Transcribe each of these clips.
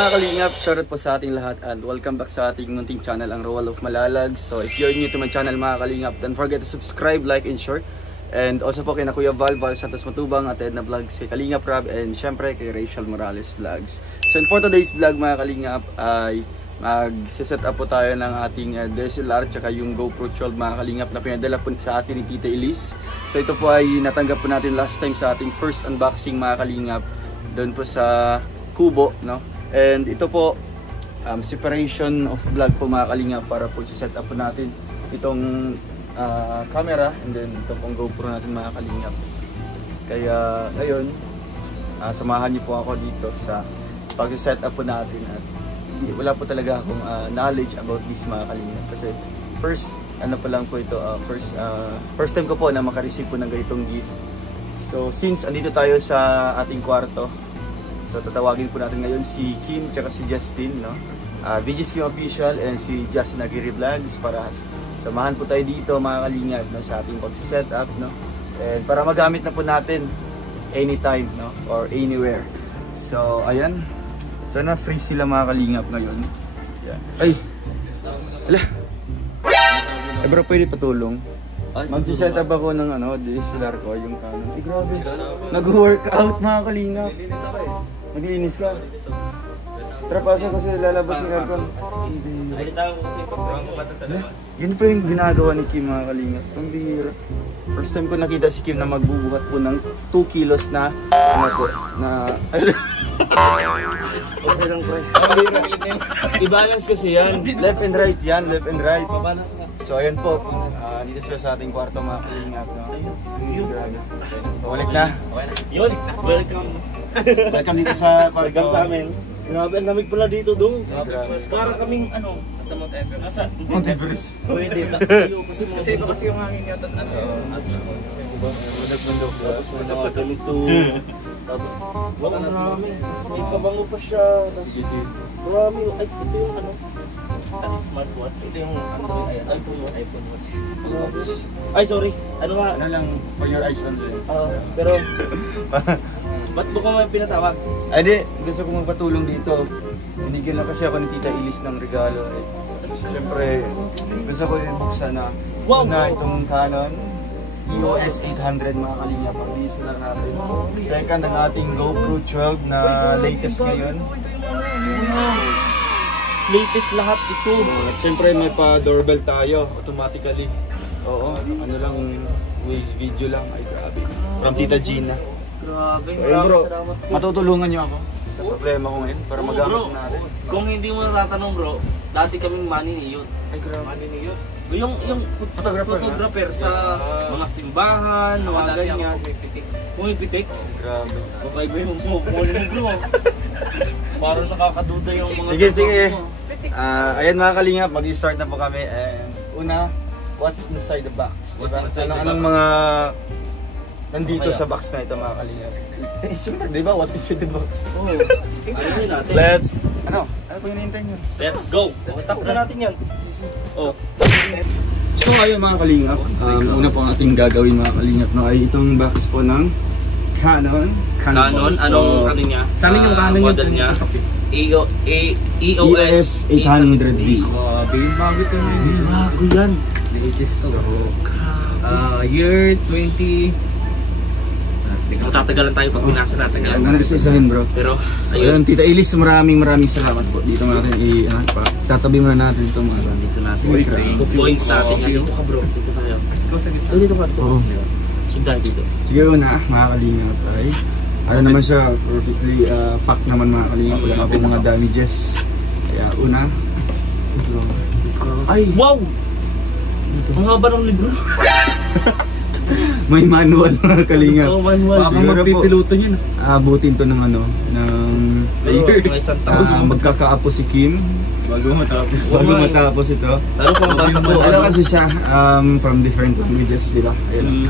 mga kalingap, shoutout po sa ating lahat and welcome back sa ating munting channel, ang Roal of Malalag. So if you're new to my channel mga kalingap, don't forget to subscribe, like, and share. And also po kay na Kuya Val Santos Matubang at Edna Vlogs, kay Kalingap Rob, and syempre kay Rachel Morales Vlogs. So for today's vlog mga kalingap ay mag-set up po tayo ng ating DSLR tsaka yung GoPro 12 mga kalingap na pinadala po sa atin ni Tita Elise. So ito po ay natanggap po natin last time sa ating first unboxing mga kalingap doon po sa Kubo, no? And ito po separation of vlog po mga kalingap para po set up po natin itong camera and then ito pong GoPro natin mga kalingap. Kaya ngayon samahan niyo po ako dito sa pag-set up po natin at wala po talaga akong knowledge about this mga kalingap kasi first ano pa lang po ito first time ko po na makareceive po ng ganitong gift. So since andito tayo sa ating kwarto, so tatawagin po natin ngayon si Kim tsaka si Justin, no? VG's Kim Official and si Justin Aguirre Vlogs para samahan po tayo dito mga kalingap, no, sa ating pag-set up, no? And para magamit na po natin anytime, no, or anywhere. So ayan, sana free sila mga kalingap ngayon. Yan. Ay! Ala! Eh bro, pwede patulong? Mag-set up ako ng DSLR ko, yung Canon. Eh grabe, nag-workout mga kalingap. Naglilinis ka? Trapasan kasi lalabas ng aircon. Ay, tawag ko kasi pag mata sa labas. Yun po yung ginagawa ni Kim mga kalingap. Ang bihira. First time ko nakita si Kim na magbubuhat po ng 2 kilos na okay lang po. I-balance kasi yan. Left and right yan, left and right. So ayan po, dito sila sa ating kwarto mga kalingap. Balik na. Yun, welcome. Welcome dito sa kwarto. Welcome sa amin. Grabe, ang lamig pala dito dong. Parang kaming nasa Mount Everest. Mount Everest. Pwede. Kasi iba kasi yung hangin niya, tapos nagmundok. Tapos may mga ganito. Tapos wala na marami. May pabango pa siya. Marami. Ay, ito yung smartwatch. Ito yung iPhone watch. Ay, sorry. Ano lang, for your eyes only. Pero ba't mo ka may pinatawag? Ay di, gusto ko magpatulong dito. Binigyan lang kasi ako ni Tita Elise ng regalo. Siyempre, gusto ko ibuksan na itong Canon EOS 800 mga kalingap. Ang DSLR natin. Second ang ating GoPro 12 na latest ngayon. Latest lahat ito. Siyempre may pa-doorbell tayo automatically. Oo, ano lang, Waze video lang. Ay grabe. From Tita Gina. Grabe, so, bro, matutulungan nyo ako sa problema ko ngayon para magamit natin. Kung hindi mo natatanong bro, dati kaming maniniyot. Ay grabe. Maniniyot? Yung photographer sa mga simbahan, mga ganyan. Pumipitik. Grabe. Kakaiba yung phone mo bro. Parang nakakaduda yung mga... Sige. Ayan mga kalingap, mag-start na po kami. And una, what's inside the box? Anong mga nandito sa box na ito mga kalingap? Siyempre, di ba? What's inside the box? Natin? Ano po yung hinihintay nyo? Let's go! Tap na natin yan. So ayun mga kalingap, una po ang ating gagawin mga kalingap no, ay itong box po ng Canon. Anong niya? Sa amin yung Canon model niya? EOS 800D. Bago ito. Bago yan. Latest to. Year 20... Matatagalan tayo pag binasa natin. Ano isa-isahin bro. Pero ayun, Tita Elise, maraming salamat po. Dito natin tatabi muna natin itong mga dito natin. Point natin yan. Dito ka bro. Dito tayo. Dito ka. Sundan dito. Sige una, mga kalingap ay ano naman siya, perfectly packed naman mga kalingap. Wala pong mga damages. Kaya una, ay wow! Ang haba ng libro. may manual mga kalingap. Manual. Baka magpipiloto niya na. Abutin to ng magkakaapo si Kim. Bago matapos ito. Ano kung basa po? Ano kasi siya from different languages, di ba? Ayun.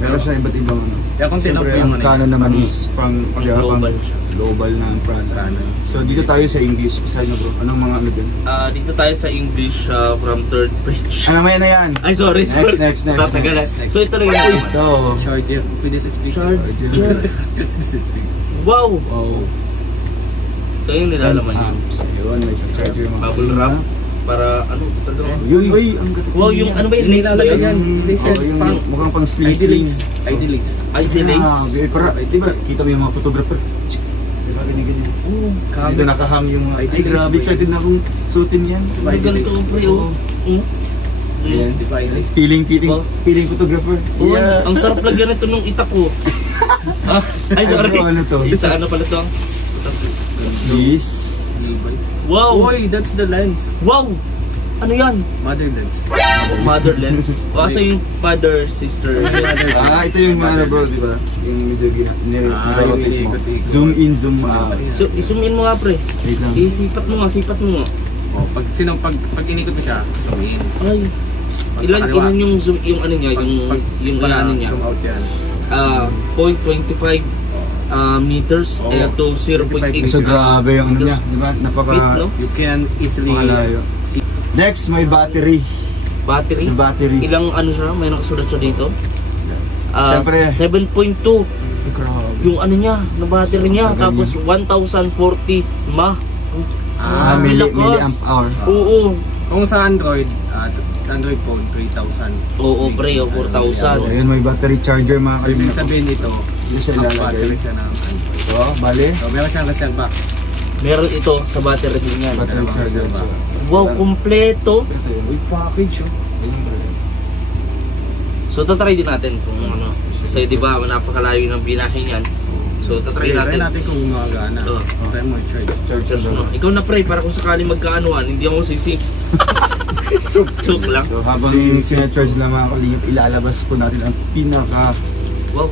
Meron siya iba't ibang Kaya kung siyempre, ang Canon naman is from global na product. So dito tayo sa English. Isa na bro. Anong mga dyan? Dito tayo sa English from third page. Mamaya na yan. Ay sorry. Next. So ito lang yun. Ito. Charger. Pwede sa speaker. Wow! So yung nilalaman niya. Ayun, may charger mga Bubble kalingap. wrap. Para ano, talaga. Uy, ang ganda. Wow, yung ano ba yung links ba yun? Yung mukhang pang sling. Idealist. Para, di ba, kita mo yung mga photographer. Di ba, ganyan-ganyan. Kasi dito nakahang yung mga, ay grabe, excited na akong suotin yan. Ay, ganito ko pre, oh. Ayan. Wow. Feeling photographer. Oh, ang sarap lagyan nito nung itak ko. Ay, sorry. Ano to? Sa ano pala to? This. Wow! Oy, that's the lens. Wow! Ano yan? Mother lens. Mother lens. O kasi yung father, sister. Ito yung ano bro, di ba? Yung medyo nire-rotate mo. ikot-ikot. Zoom in, zoom out. So, isumin mo nga pre. Wait lang. Sipat mo nga. Oh, pag inikot mo siya, zoom in. Ay. Ilan yung zoom, yung ano niya, yung ano niya. Zoom out yan. 0.25 meters Oh. to 0.8. So grabe yung ano niya, di ba? Napaka Wait, no? You can easily makalayo. Next, may battery. Battery. May battery. Ilang ano siya? May nakasulat siya dito? Siyempre. 7.2 Grabe. yung ano niya, na battery niya. Tapos 1040 mAh. Milliamp lakas. hour. Oo. Kung sa Android, Android phone 3,000. Oo, pre, 4,000. Ayun, may battery charger mga So, ibig kalingap. sabihin nito, Hindi siya battery ilalagay. siya ng Android. So, bali. So, meron siyang reserva. Meron ito sa battery din yan. Battery charger. Wow, kumpleto. Ito yun. Uy, package oh. Ayun, bro. So, tatry din natin kung ano. Kasi di ba, napakalayo ng binahe niyan. So, tatry Try natin. natin kung gumagana. Oo. Try mo, charge. Charge mo. Ikaw na pre, para kung sakaling magkaanuhan, hindi ako sisi. Joke lang. So, habang sinacharge lang mga kalingap, ilalabas po natin ang Wow.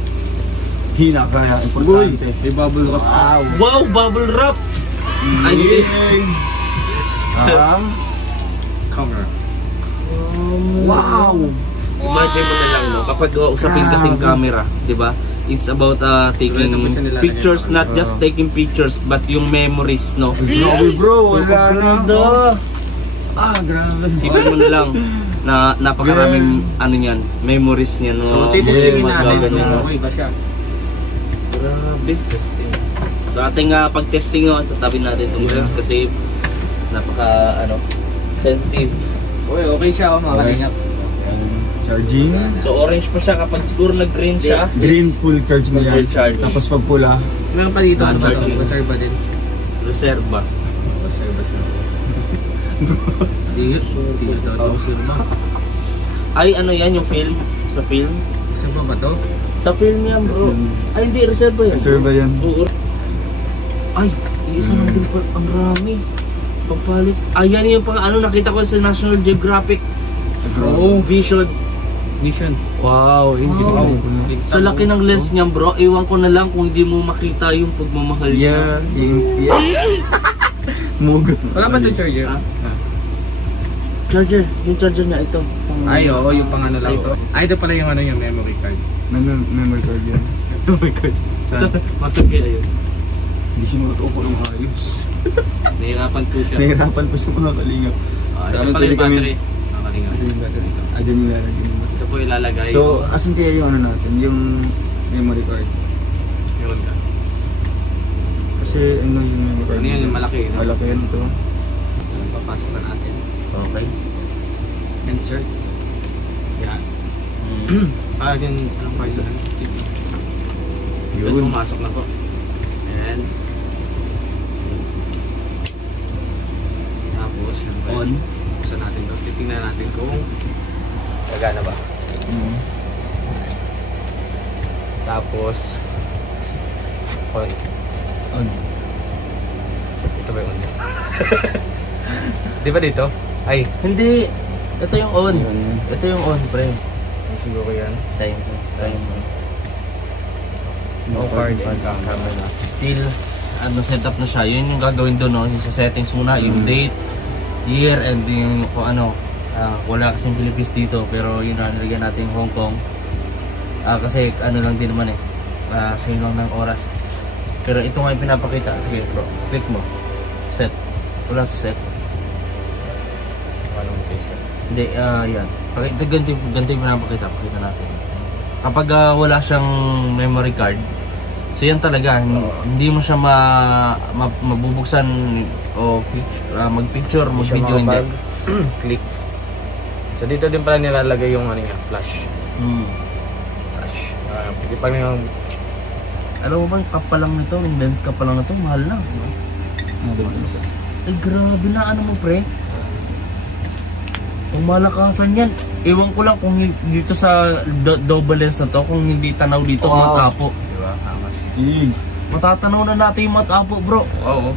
importante. May bubble wrap. Wow! Wow, bubble wrap! Ay, hindi. Cover. Wow! Imagine mo na lang, no? Kapag usapin kasing camera, di ba? It's about taking Ito pa siya nilalagay pictures, ng not just taking pictures, but yung memories, no? Grabe bro, wala na. Ganda! Grabe. Sipin mo na lang na napakaraming ano niyan, memories niyan. So, mga titistingin yes, natin gaganyan. kung okay ba siya. Grabe. So ating pag-testing tatabi natin itong lens kasi napaka sensitive. Okay siya, mga kalingap. Charging. So orange pa siya kapag siguro nag-green siya. Green full charge na yan. Full charge. Tapos pag pula, Mas meron pa dito, ano ba ito? Charging. Reserva din. Reserva. Reserva siya. Dito. Ay ano yan yung film? Sa film? Reserva ba to? Sa film yan bro. Ay hindi, reserva yan. reserva yan. Oo. Ay, iisa lang din pa. Ang rami. Pagpalit. Ayan yung nakita ko sa National Geographic. Oo. Vision. Mission. Wow, Wow. Sa laki ng lens niya bro, iwan ko na lang kung hindi mo makita yung pagmamahal niya. Yeah. Mugot. Wala ba ito charger? Charger, yung charger niya ito. Ay, oo, yung pang ano lang to. Ay, ito pala yung yung memory card. Memory card yan. Memory card. Masag kaya yun. Hindi siya makatuko ng ayos. Nahirapan po siya. Nahirapan pa sa mga kalingap. Ito pala yung battery. Ang kalingap. Ito yung battery. Dyan yung lalagyan mo. Ito po ilalagay. So, asan kaya yung ano natin? Yung memory card. Meron ka. Kasi ano yung memory card? Ano yan, yung malaki, no? Malaki yan ito. Papasok na natin. Okay. Insert. Yan. Yun, anong price na? Yun. Pumasok na po. And tapos, On. buksan natin to. Titingnan natin kung gagana ba. Tapos on. On. Ito ba yung on niya? Di ba dito? Ay, Hindi. Ito yung on. Yun. Ito yung on, pre. siguro yan. Time. No card and camera. Still, setup na siya. Yun yung gagawin doon, no? Yung sa settings muna, yung date, year, and yung kung ano. Wala kasing Philippines dito, pero yun na, nilagyan natin yung Hong Kong. Kasi ano lang din naman same lang ng oras. Pero ito nga yung pinapakita. Sige bro, click mo. Set. Wala sa set. Anong case yan? Hindi, yan. Ito ganito yung pinapakita. Pakita natin. Kapag wala siyang memory card, So yan talaga, hindi mo siya mabubuksan o mag-picture, mag-video, hindi. Click. So dito din pala nilalagay yung ano nga, flash. Flash. Pwede pa yung Alam mo ba, kapalang nito, yung lens kapalang nito, mahal na. Ay grabe na, ano mo pre? Ang malakasan yan. Ewan ko lang kung dito sa double lens na to, kung hindi tanaw dito, matapo. diba? Stig. Matatanaw na natin yung matapo bro. Oo.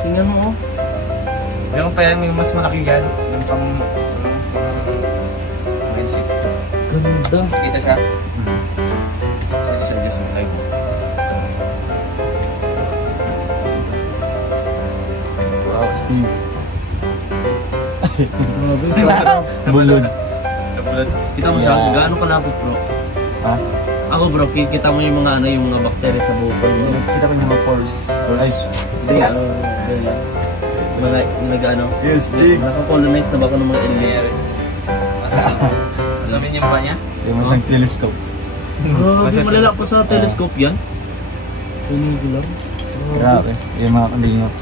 Tingnan mo oh. Yung pa yan, yung mas malaki yan. Yung pang mindset. Ganda. Kita siya? Sa Diyos mo tayo. Wow, Stig. Bulod. Napulad. Kita mo siya, gaano kalapit bro? Ha? Ako bro, kita mo yung mga ano, yung mga bakterya sa buhok mo. Kita ko yung mga pores. Ay, Yes. Mga nag-ano? yes, Stig. Nakakolonize na ba ako ng mga alien? Sabi niyo pa niya? Yung masang telescope. Grabe, malala pa sa telescope yan. Tunig lang. Grabe. Yung mga kalingap.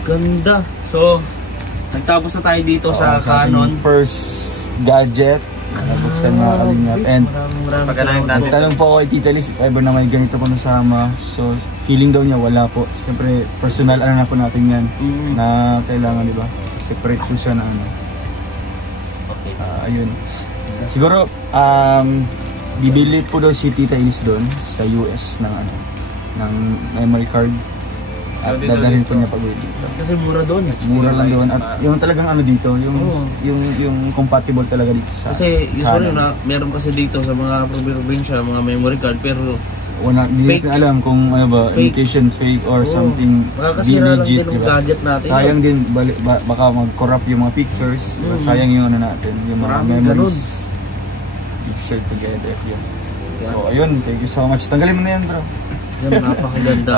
Ganda. So, nagtapos na tayo dito sa Canon. ating first gadget. Nabuksan mga kalingap. And Maraming Pagkanahin salamat. natin. tanong po ako kay Tita Liz if ever na may ganito po nasama. So, feeling daw niya wala po. Siyempre, personal ano na po natin yan. Na kailangan, di ba? Separate po siya na ano. Okay. Ayun. Siguro, bibili po daw si Tita Liz doon sa US ng ano, ng memory card. At So, dito dadalhin po dito. niya pag uwi dito. Kasi mura doon. Mura lang doon. At yung talagang ano dito, yung Oo. yung compatible talaga dito sa Kasi usually Canon. na meron kasi dito sa mga probinsya, mga memory card, pero Wala, hindi Fake. natin alam kung ano ba, Fake. imitation fake or something di makakasira lang legit, din di ang ba? gadget natin. Sayang din, baka mag-corrupt yung mga pictures. Sayang yung ano natin, yung mga Maraming memories. Picture together. Yun. So, ayun, thank you so much. Tanggalin mo na yan, bro. Yan, napakaganda.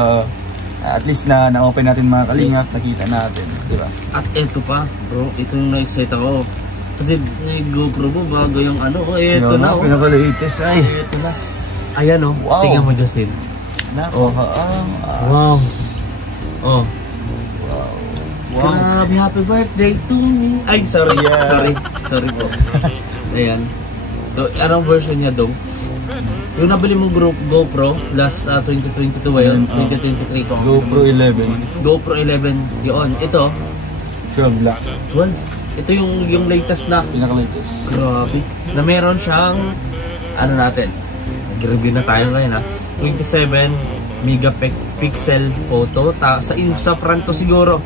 At least na-open natin mga kalingap, nakita natin, di ba? At eto pa, bro, ito yung na-excite ako. Kasi yung GoPro mo, bago yung ano, eto na oh. Pinaka-latest ay. Eto na. Ayan oh, Wow. tingnan mo Justin. Wow. Oh. Wow. Grabe, happy birthday to me. Ay, sorry. Yeah. Sorry po. Ayan. So, anong version niya dong? Yung nabili mong GoPro, last 2022 ba yun? 2023 ko. GoPro 11, GoPro 11, yun. Ito, 12 black, well, ito yung latest na. pinaka-latest. Grabe. Na meron siyang, ano natin, nag-review na tayo ngayon ha. 27 megapixel photo. Sa front to siguro.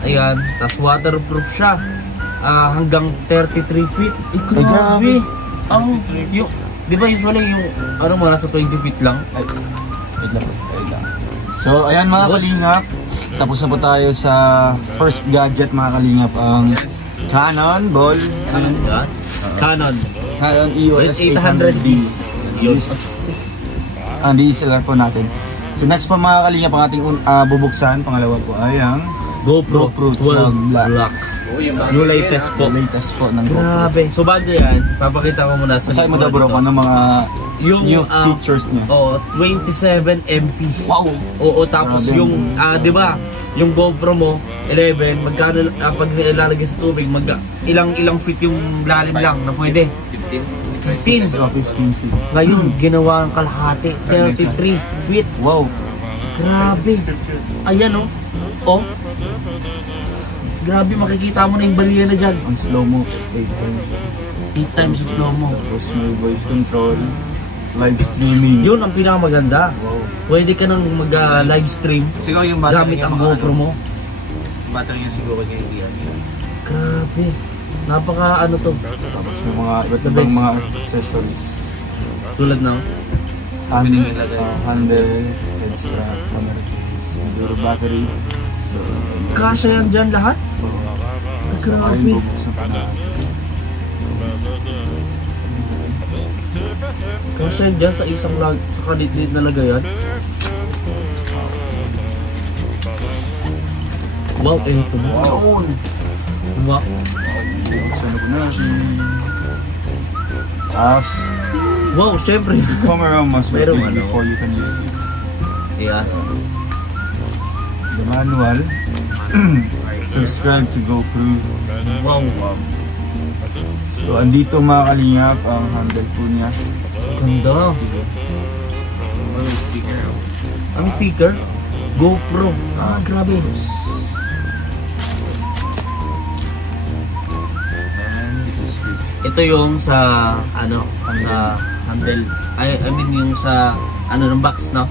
Ayan. Tapos waterproof siya. Hanggang 33 feet. Ay, grabe. Yung, di ba usually yung, ano mo, nasa 20 feet lang? Ay, wait lang. So, ayan mga kalingap. Tapos na po tayo sa first gadget mga kalingap. Ang Canon Ball. Canon. Canon EOS 800D. Ang DSLR po natin. So next po mga kalingap ang ating bubuksan. Pangalawa po ay ang GoPro 12 Black. Yung latest po. Latest po ng GoPro. Grabe. So bago yan, papakita ko muna sa Masaya mo daw bro kung ano mga yung new features niya. 27 MP. Wow! Oo, tapos Grabe. yung 'di ba? Yung GoPro mo 11, magkano pag ilalagay sa tubig, ilang feet yung lalim lang na pwede? 15. 15 feet. Ngayon, ginawa ang kalahati, 33 feet. Wow! Grabe. Ayan oh. Oh. Grabe, makikita mo na yung baliya na dyan. Ang slow mo. 8 times yung slow mo. Tapos may voice control. Live streaming. Yun ang pinakamaganda. Wow. Pwede ka nang mag-live stream Siguro yung battery gamit niya ang mga GoPro mo. Yung battery niya siguro niya hindi yan siya. Grabe. Napaka ano to. Tapos may mga iba't ibang mga accessories. Tulad ng Handle, head strap, camera case, your battery. So, kasya yan dyan lahat. Grabe. ayun, bubuksan pa natin. Kasya yan dyan sa isang sa kalitlit na lagayan. Wow, eto mo. Wow. Bubuksan ko na. As Wow, syempre. camera must be Meron clean ano. before you can use it. Ayan. The manual. Subscribe to GoPro. Wow. So, andito mga kalingap ang handle po niya. Ganda. Ang sticker? GoPro. Grabe. Ito yung sa ano, sa handle. I mean yung sa ano ng box, no?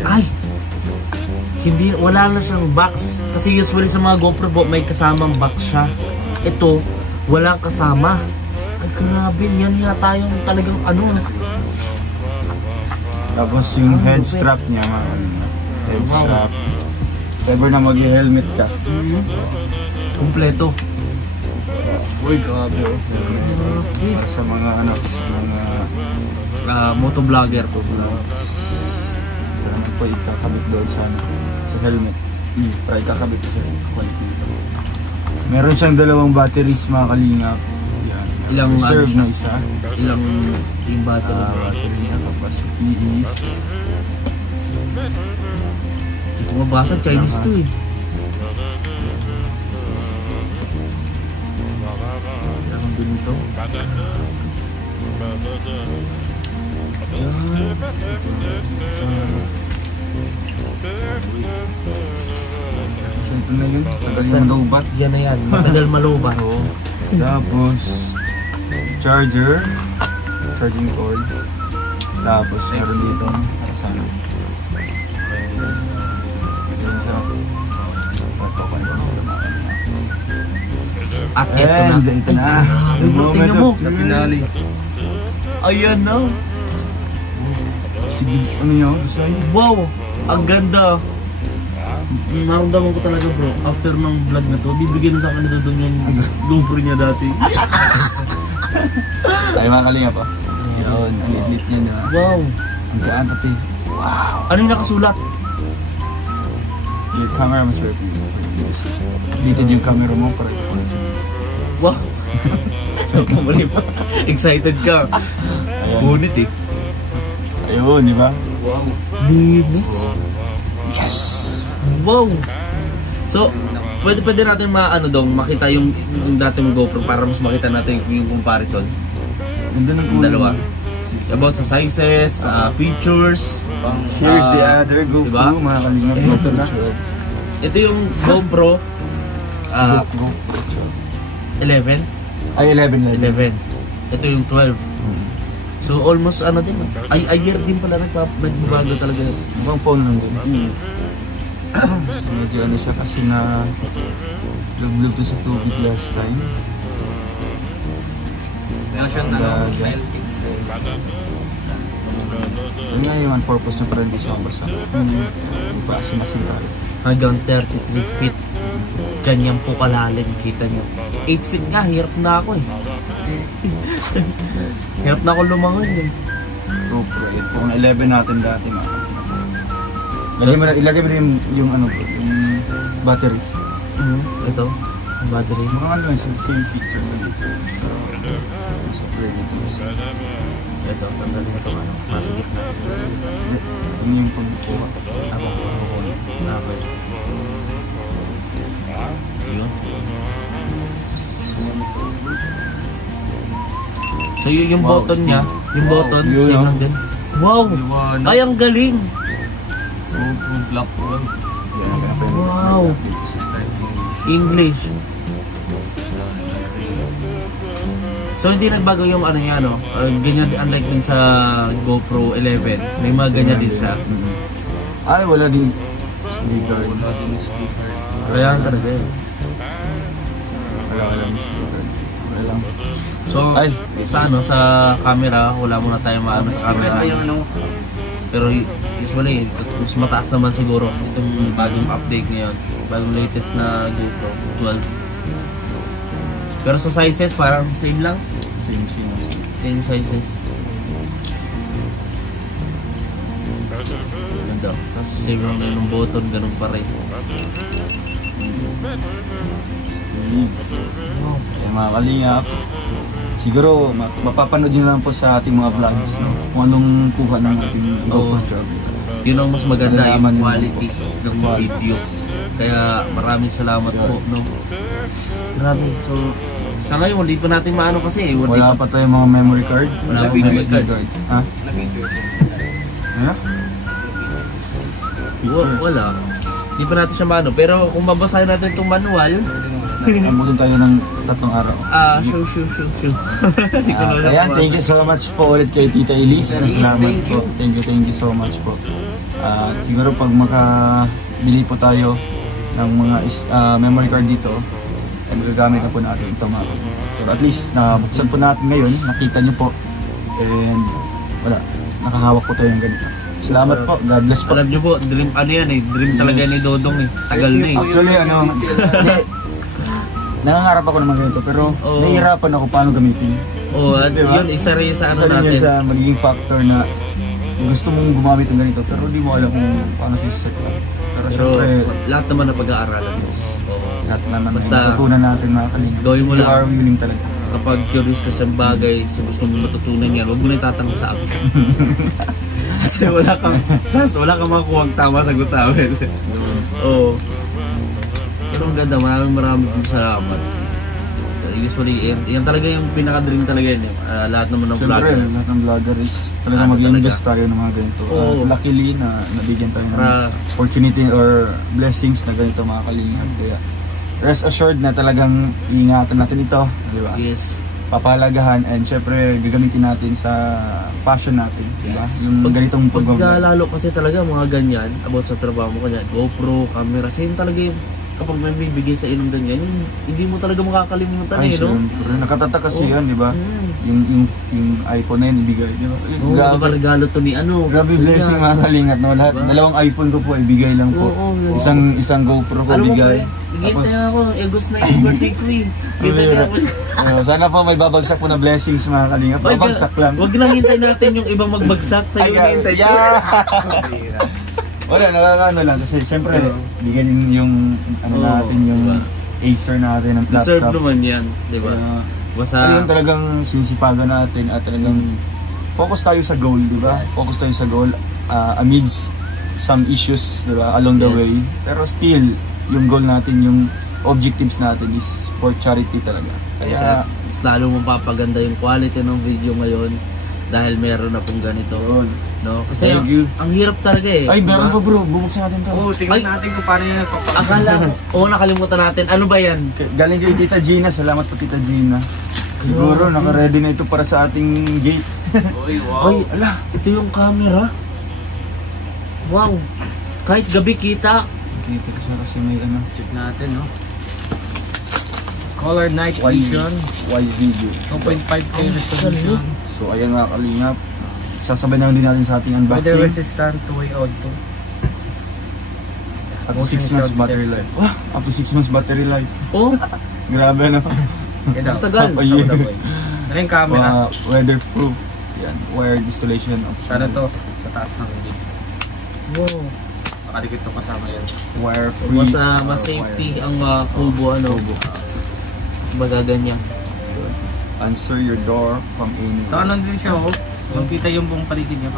Ay. Hindi, wala na siyang box. Kasi usually sa mga GoPro po, may kasamang box siya. Ito, walang kasama. Ay, grabe. Yan yata yung talagang ano. Tapos yung head strap niya mga kalingap. Head strap. If ever na mag-helmet ka. Kompleto. Uy, grabe oh. Para sa mga ano, mga Motovlogger to. ito naman po ikakabit doon sa ano, sa helmet. Para ikakabit ko sa kulit nito. Meron siyang dalawang batteries mga kalingap. Yan. Ilang Reserve ano na isa. Ilang yung battery? Battery niya capacity is Bumabasa Chinese to eh. Ilang ganito? so ito na yun. Tagal na malobat. Yan na yan. Matagal maloba. Tapos charger, charging cord. Tapos meron dito para sa ano. At ito na. And ito na. The moment Tingnan mo. of the finale. Ayan na. Sige, ano yun? Design? Wow! Ang ganda. Naramdaman ko talaga bro, after ng vlog na to, bibigyan na sa akin nito doon yung GoPro niya dati. Ay mga kalinga pa. Yun, ang lit-lit niya na. Wow! Ang gaan pati. Wow! Ano yung nakasulat? Your camera must work. Dito yung camera mo para Wow! So, kamali pa. Excited ka. Ngunit eh. ayun, di ba? Wow! Linis. Yes! Wow! So, pwede natin makita yung dating GoPro para mas makita natin yung comparison. Ganda ng Yung dalawa. About sa sizes, features. Here's the other GoPro, diba? mga kalinga. Ito na. Ito yung GoPro GoPro 11. Ay, 11. Ito yung 12. So almost ano din. A year din pala nagbabago talaga. Ibang phone lang din. So, medyo ano siya kasi na lug-lug to sa tubig last time. Meron siyang Yun nga yung purpose na parang hindi siya mabasa. Yung paasimasin tayo. hanggang 33 feet. Ganyan po kalalim, kita nyo. 8 feet nga, hirap na ako eh. Hirap na ako lumangon eh. GoPro 8. Kung 11 natin dati mga. Ilagay mo rin yung ano bro, yung battery. Ito, ang battery. Mga ano yung same feature na dito. Sa Predators. Ito, tanggalin ito ano, nasa gitna. Yun yung pagbukuha. Ako po, okay. Yun. So yung Wow, button Steve. niya, yung button, Yun, same no? lang din. Wow! Ay, ang galing! Wow! English. So hindi nagbago yung ano niya, no? Ganyan, unlike din sa GoPro 11. May mga ganyan din siya. Ay, wala din SD card. Kaya talaga yun. Wala din SD card. Wala lang. So, Ay. sa ano, sa camera, wala muna tayo maano sa camera. Pero usually, mas mataas naman siguro itong bagong update ngayon. Bagong latest na GoPro 12. Pero sa sizes, parang same lang. Same sizes. Ganda. Tapos same lang na yung button, ganun pa rin. Kaya mga kalingap, siguro mapapanood nyo lang po sa ating mga vlogs, no? Kung anong kuha ng ating GoPro travel. Yun ang mas maganda, yung Malalaman yun. quality ng video. Kaya maraming salamat po, no? Grabe, so sa ngayon, hindi pa natin maano kasi. Wala pa tayong mga memory card. Wala pa Memory memory card. Ha? Ano? Wala. Hindi pa natin siya maano. Pero kung babasahin natin itong manual, Amutin tayo ng 3 araw. show. Hindi ko na alam Ayan, kung thank you so much po ulit kay Tita Elise. Salamat thank you. po. Thank you so much po. Siguro pag makabili po tayo ng mga memory card dito, ay magagamit na po natin ito mga kapatid. So at least nabuksan po natin ngayon, nakita nyo po. And wala, nakahawak po tayo ng ganito. Salamat po, God bless po. Alam niyo po, dream ano yan eh. Dream talaga ni Dodong eh. Tagal na eh. Actually hindi, nangangarap ako naman ganito pero Oo. nahihirapan ako paano gamitin. Oo, at Diba? yun, isa rin sa ano Isa rin natin. yan sa magiging factor na gusto mong gumamit ng ganito pero di mo alam kung paano siya set up. Pero Pero syempre, lahat naman na pag-aaralan mo. lahat naman Basta, natutunan natin mga kalinga. gawin mo You lang. are willing talaga. Kapag curious ka sa bagay, sa gusto mong matutunan yan, huwag mo na itatanong sa akin. Kasi wala kang makuha tama sagot sa amin. Oo. Pero ang ganda, maraming salamat. Usually, yan talaga yung pinaka-dream talaga yan. Lahat naman ng Syempre, vlogger. lahat ng vlogger is talaga Ano mag-invest talaga? tayo ng mga ganito. Oo. Luckily na nabigyan tayo ng Para- opportunity or blessings na ganito mga kalinga. Kaya rest assured na talagang iingatan natin ito, di ba? Yes. Papalagahan and syempre gagamitin natin sa passion natin, di ba? Yes. Yung ganitong Pag pagbablog. lalo kasi talaga mga ganyan, about sa trabaho mo kanya, GoPro, camera, same talaga yung kapag may bibigay sa inong ganyan, hindi mo talaga makakalimutan Ay, eh, no? syempre. Nakatatak kasi Oo. yan, di ba? Mm. Yung iPhone na yun, ibigay, di ba? Oo, diba regalo to ni ano? Grabe blessing Kuya. mga kalingat, no? Lahat, Diba? dalawang iPhone ko po, ibigay lang po. Oo, Isang GoPro ko, Alam mo bigay. ba, higintay ako, Egos na yung birthday ko eh. Hintay na ako. Sana po may babagsak po na blessings mga kalingat. Babagsak lang. Huwag lang hintay natin yung ibang magbagsak sa iyo hintay nyo. Yeah! Wala, nakakaano lang kasi syempre, bigyan din yung ano Oo, natin, yung diba? Acer natin ng Deserve laptop. naman yan, di ba? Kaya, Basta, Pero yun talagang sinisipagan natin at talagang focus tayo sa goal, di ba? Yes. Focus tayo sa goal amidst some issues, di ba, along the Yes. way. Pero still, yung goal natin, yung objectives natin is for charity talaga. kasi Kaya, mas lalo mapapaganda yung quality ng video ngayon dahil meron na pong ganito. yun. No? Kasi Thank you. ang hirap talaga eh. Ay, di meron ba? pa bro, bubuksan natin to. Oo, tingnan Ay! natin kung paano yun nagpapakita. Akala ko, nakalimutan natin. Ano ba yan? Galing kay Tita Gina, salamat po Tita Gina. Siguro, naka-ready na ito para sa ating gate. Uy, wow. Ay, ala, ito yung camera. Wow. Kahit gabi kita. Kita ko siya kasi may ano, Check natin, no? Color night wise, vision. wise video. 2.5K resolution. So, ayan mga kalingap. Sasabay na din natin sa ating Weather unboxing. resistant, 2-way auto. Up to 6 months battery life. Wow, up to 6 months battery life. Oh, Grabe no? ang tagal. Half a year. Ano yung camera? Weatherproof. Yan, wired installation option. Sana to, sa taas ng gate. Wow. Nakadikit to kasama yan. Wire free. Mas safety ang kubo, ano. Magaganyan. Answer your door from any. So, ano din siya, oh. Makita yung buong paligid niya.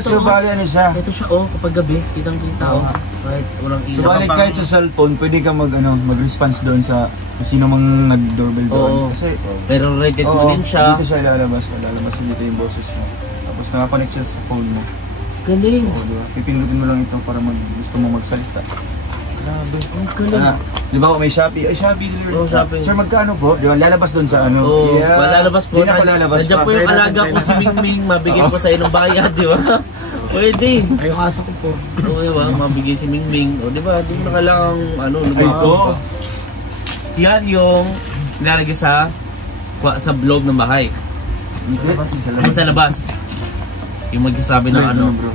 So bali ano siya? Ito siya, oh, kapag gabi, kitang-kita, oh. Kahit walang So ilaw. bali kahit sa cellphone, pwede ka mag-response doon sa sino mang nag-doorbell doon. Oo. Kasi Pero rated mo din siya. dito siya ilalabas dito yung boses mo. Tapos nakakonect siya sa phone mo. Galing. Oo, diba? Pipindutin mo lang ito para gusto mo magsalita. Grabe. Ang galing. Di ba kung may Shopee? Ay, Shopee delivery. Oo, Shopee. Sir, magkano po? Di ba, lalabas doon sa ano? Oo, lalabas po. Hindi na ako lalabas Nandiyan pa. po yung alaga ko si Mingming, mabigyan ko sa inong bayad, di ba? Pwede. Ay, yung aso ko po. Oo, di ba? Mabigyan si Mingming. O, di ba? Di mo na kailangang, ano, Ay, lumako. ito. Yan yung nilalagay sa loob ng bahay. Yung sa labas. Yung magsasabi ng ano. bro.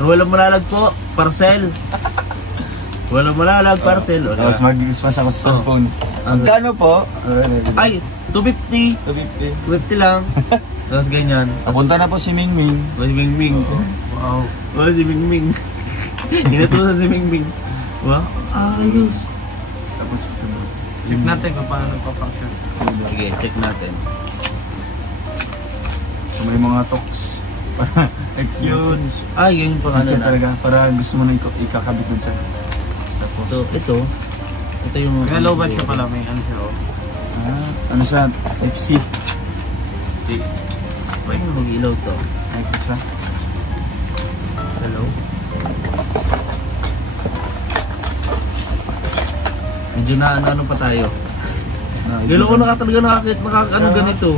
Walang malalag po, parcel. Walang malalag, parcel. O, Tapos diba? mag-response ako sa cellphone. Ano? Magkano po? Ay, 250. 250. 250 lang. Tapos ganyan. Papunta na po si Mingming. O, si Mingming. Wow. O, si Mingming. Inatusan si Mingming. Wow, ayos. Tapos ito bro. Check natin kung paano nagpa-function. Sige, check natin. So, may mga talks. Yun. Yun yung Sisa talaga. Para gusto mo na ikakabit dun sa post. Ito yung... May low siya pala, may ano siya. Ano siya? Type-C. May mag-ilaw to. Type siya. Hello? Medyo na ano pa tayo. Gano'n ko talaga nakakit ano ganito.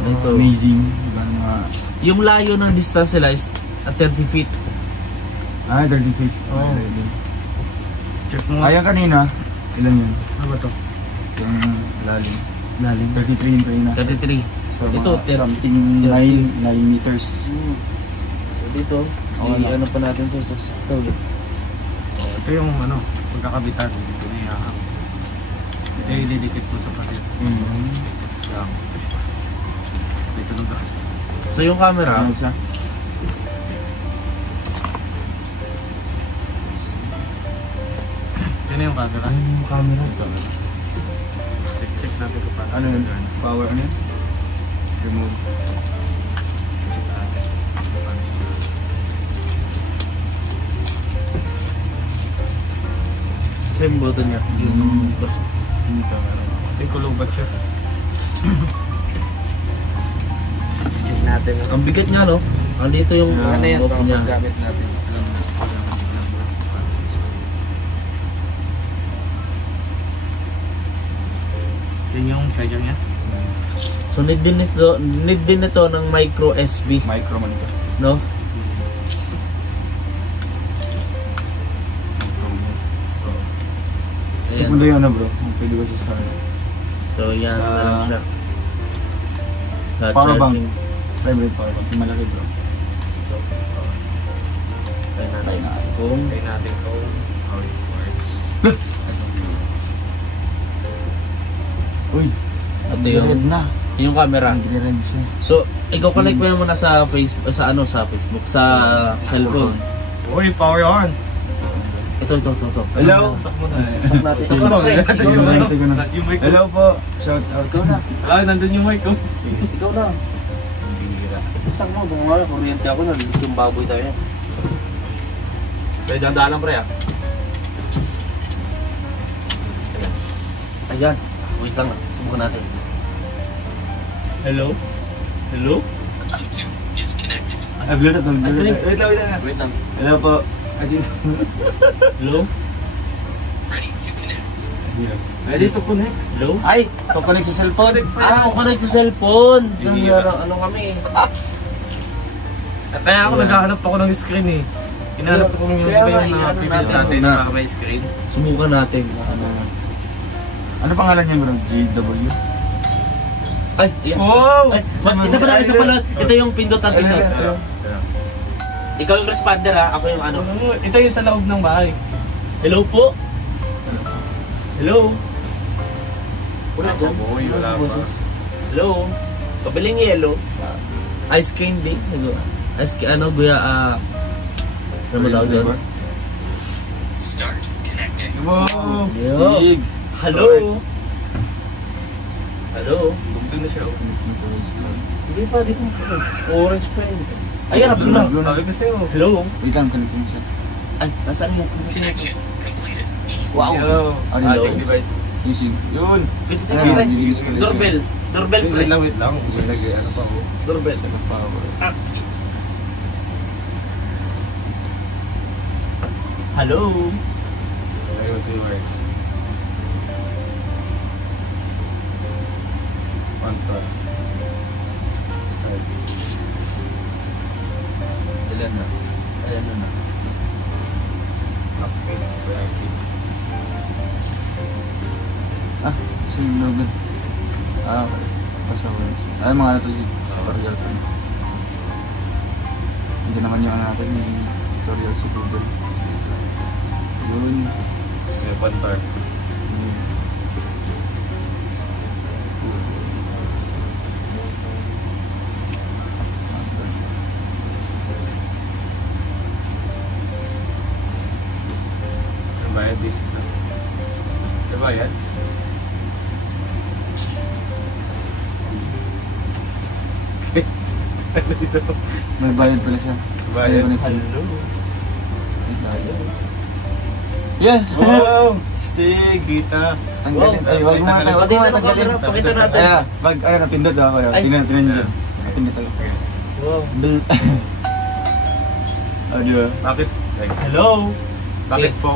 Ganito. Amazing. Diba, mga... Yung layo ng distance nila is 30 feet. 30 feet. Oo. Check mo. Ayan kanina. Ilan yun? Ano ba to? Yung lalim. Lalim. 33 yung kanina. 33. So, Ito, mga something 9 meters. So dito, Okay lang. ano pa natin to sa sakto. Ito yung ano, pagkakabitan. Dito na yung ito yung didikit po sa pasit. Siya. Dito na ba? So yung camera, Ano siya? Yan na yung camera. ayun yung camera. Check natin kung paano. Ano yun? Power ano yun? Remove. Check natin. Paano siya. Same button niya. Yung plus. Yung camera. Ito yung kulubat siya. Check natin. Ang bigat niya, no? Andito yung Ano yan? off niya. Gamit natin. Yun yung charger niya. So need din ito ng micro USB, Micro monitor. no? Check mo Ayan. daw yung ano bro. Kung pwede ba siya sa... So yan Sa- na lang siya. Sa Power bank. charging. Private power bank. Yung malaki bro. Try natin. Try na. Kung Try natin kung how it works. Uy! Ito yung- Red na. yung camera. Red siya. So, i-connect mo yan muna sa Facebook, sa Facebook, sa cellphone. Uy, power on! Ito. Hello? Sak mo na. Sak natin. Sak mo na. Tignan mo na, tignan mo na. Yung mic ko. Hello po. Shout out. Ikaw na. Nandun yung mic ko. Ikaw na. Saksak mo, kung nga, kuryente ako na, yung baboy tayo. Pwede daan lang pre ah. Ayan. Wait lang, subukan natin. Hello? Hello? Bluetooth. Wait lang. Wait lang. Hello po. Asin. Hello? Ready to connect? Hello? Ay! Kukunik sa cellphone. Kukonect sa cellphone. Hindi. Ano kami? Kaya ako naghahanap ako ng screen eh. Hinahanap ko yung Kaya iba nga, yung i-ano napipili natin. natin Na. baka may screen. Subukan natin. Ano pangalan niya bro? GW? Ay, ayan. Wow! Ay, Isa pala. Ito yung pindutan. Hello. Ikaw yung responder ha, ako yung ano. Ito yung sa loob ng bahay. Hello po. Hello. Wala po. Boy, wala pa. Hello. Pabiling yellow. Ice candy. Ano, buya, ano mo tawag doon? Start connecting. Wow! Yo. Stig! Hello. Hello. Bugdo na siya. Hindi pa, di pa. Orange pa yun. Ayan, blue na. Sabi ko sa'yo. Hello. Wait lang, connect mo siya. Ay, nasaan mo? Connection completed. Wow. Yo. Ano Hello. Ating device. Using. Yun! Pwede Ayan, tayo, pre. nililista ko siya. Doorbell. Doorbell, pre. Wait lang. Ano pa ako? Doorbell. Power. Hello. Ayun, 2 hours. Start. Ilan na? Ayan na. Okay. Ah, kasi logo. Okay. Passwords. Ay, mga ano to si tutorial pa. Hindi naman yung ano natin, yung tutorial sa Google. Yun. May pantar. Ano ba yan? Basic na. Diba yan? May bayad pala siya. Bayad. Hello. Yeah! Wow! Stig! Kita! Tanggalin. Ay, wag mo nga tayo. Wag mo nga tanggalin. Pakita natin. Ayan, pag, ayan, napindot ako. Ay. Tinan nyo. Napindot ako. Wow. Oh, di ba? Bakit? Hello! Bakit Sige. po?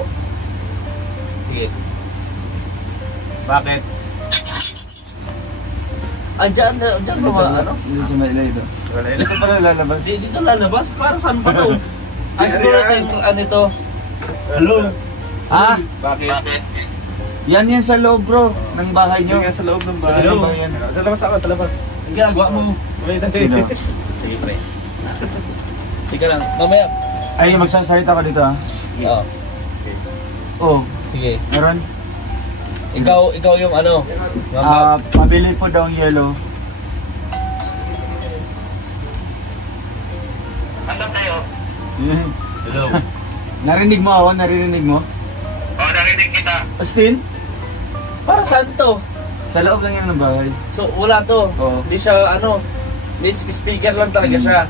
Sige. Bakit? Diyan ba ba, ano? Dito sa Maila ito. Wala Dito pala lalabas. Dito lalabas? Para saan pa to? Ay, siguro ito yung ano ito. Hello! Ah! Bakit? Yan sa loob bro, ng bahay nyo. Yung sa loob ng Sa bahay. loob ng bahay yan. Sa labas ako, sa labas. Ang ginagawa mo. Wait, Sino? Sige, pre. Tika lang. Mamaya. Ay, magsasalita ka dito ha. Oo. Oh, Sige. meron? Ikaw yung ano. Pabili po daw ang yellow. Asap tayo. Hello. Narinig mo ako? Narinig mo? Oh, narinig kita. Austin? Para saan to? Sa loob lang yan ng bahay. So, wala to. Oo. Hindi siya ano. May speaker lang talaga siya.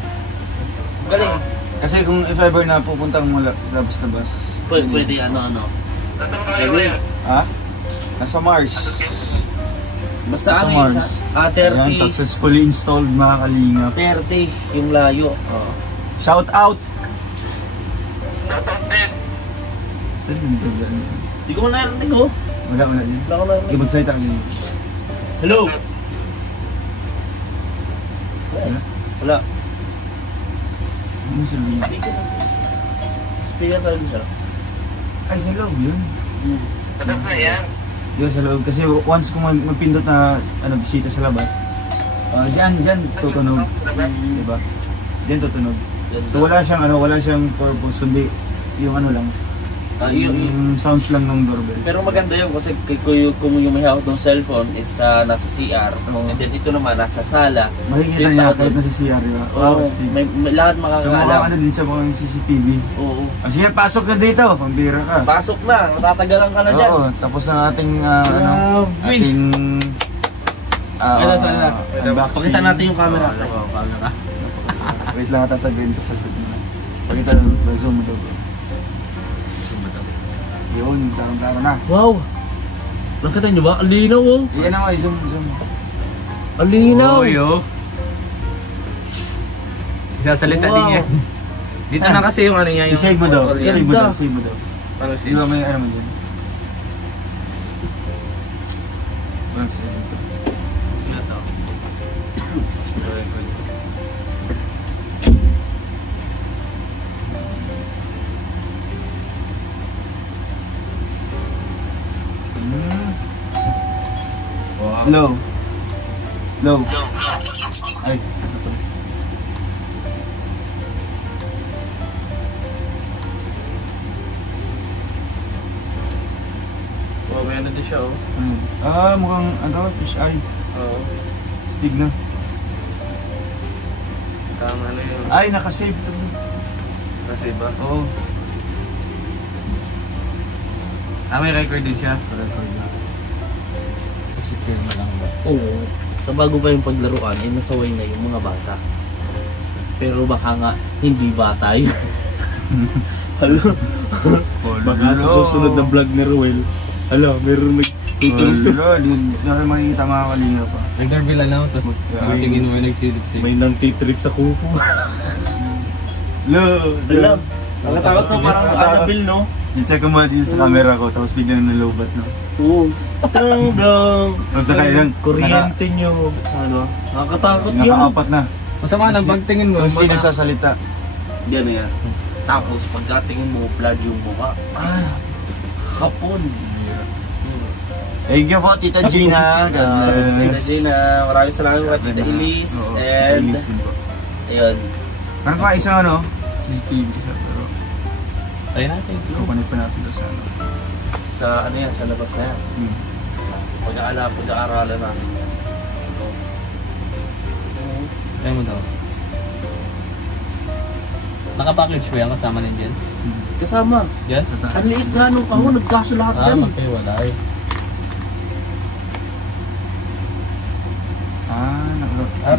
Galing. Kasi kung if ever na pupunta kang labas-labas. Pwede ano. Nasa tayo ngayon. Ha? Nasa Mars. Basta Nasa ano Mars. yun? Ayan, 30. successfully installed mga kalingap. 30 yung layo. Oo. Shout out! Dapat din. Saan yung dito? Hindi ko narinig oh. Wala din. Wala ko narinig. Ibagsalita ka din. Hello. Wala? Wala. Ano sila yun? Speaker talaga siya. Ay, sa loob yun. Dapat na yan. Yun sa loob. Kasi once kung magpindot na bisita sa labas, dyan tutunog. Diba? Dyan tutunog. So wala siyang purpose, kundi yung ano lang, yung sounds lang ng doorbell. Pero maganda yun kasi kung yung may hawak ng cellphone is nasa CR. Oo. And then ito naman nasa sala. Makikita niya kahit nasa CR, diba? Oo. Steve. May lahat So makakaalam. ano din siya mga CCTV. Oo. Sige, pasok na dito, pambira ka. Pasok na. Matatagalan ka na dyan. Oo, tapos ang ating, Grabe. ating, sana. unboxing. Pakita natin yung camera. Camera. Wait lang, tatagin ito sa likod mo. Pakita, zoom mo daw. Yun, tarong-taro na. Wow. Nakita nyo ba? Ang linaw oh. Iyan naman, zoom. Ang linaw. Oh. Isasalita Wow. din yan. Dito na kasi yung ano niya. Yung I-save mo daw, i-save mo Ganda. daw, save mo daw. Ano Di ba may ano mo dyan? Walang save dito. Low. Ay, ano to? Oh, may ano din siya oh. Mukhang ano, fish eye. Oo. Stig na. Tang ano yun. Ay, nakasave to. Kasi ba? Oo. May record din siya. Secure na lang ba? Oo. Sa bago pa yung paglaruan ay nasaway na yung mga bata. Pero baka nga hindi bata yun. Halo. Baka sa susunod na vlog ni Ruel. Hala, meron nagtutulog. Wala, di natin makikita mga kalinga pa. Nag-doorbell na ako, tapos tingin mo nagsilip-silip. May nang-titrip sa kuko. Lo, Alam. Nakatakot mo parang Annabelle, no? i-check ko muna dito sa camera ko, tapos bigyan ng lobat, no? Oo. Tandang. Tapos saka yun, Kuryente nyo. Ano? Nakakatakot yun. Nakaapat na. Masama ng pagtingin mo. Tapos hindi nagsasalita. Yan na yan. Tapos pagkatingin mo, blood yung mukha. Hapon. Thank you po, Tita Gina. God Tita bless. Gina, maraming salamat kay Tita Elise. Oo, And, Elise din po. ayun. Meron pa isang ano, CCTV isa, pero Tayo natin. kukunin pa natin ito sa ano. Sa ano yan, sa labas na yan. Pag-aaralan natin. Tayo mo daw. Naka-package ba yan kasama din dyan? Kasama. Yan? Sa taas. Ang liit nga nung kahon, nagkasya lahat yan. Magkaiwalay.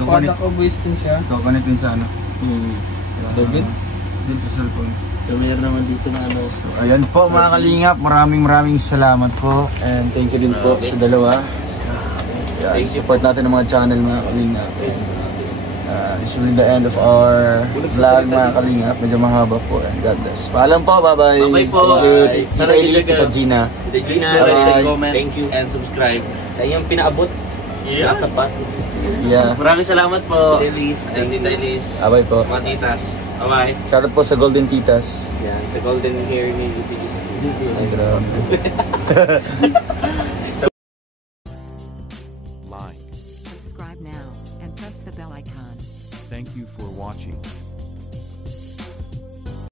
Product of voice din siya. Connect din sa ano? Dobit? Din sa cellphone. So mayroon naman dito na ano. So, ayan po mga kalingap, maraming salamat po. And thank you din po sa dalawa. Yan, support natin ang mga channel mga kalingap. This will be the end of our vlog mga kalingap. Medyo mahaba po. And God bless. Paalam po, bye-bye. Bye-bye po. Thank you. Tita Elise, Tita Gina. Please comment, thank you, and subscribe sa inyong pinaabot. Yeah. Sa patis. Yeah. Maraming salamat po. Elise, and Tita Elise. Bye po. Sa mga titas. Bye-bye. Shoutout po sa Golden Titas. Yan, sa golden hair ni UPGC. Ay, grabe. Like, subscribe now, and press the bell icon. Thank you for watching.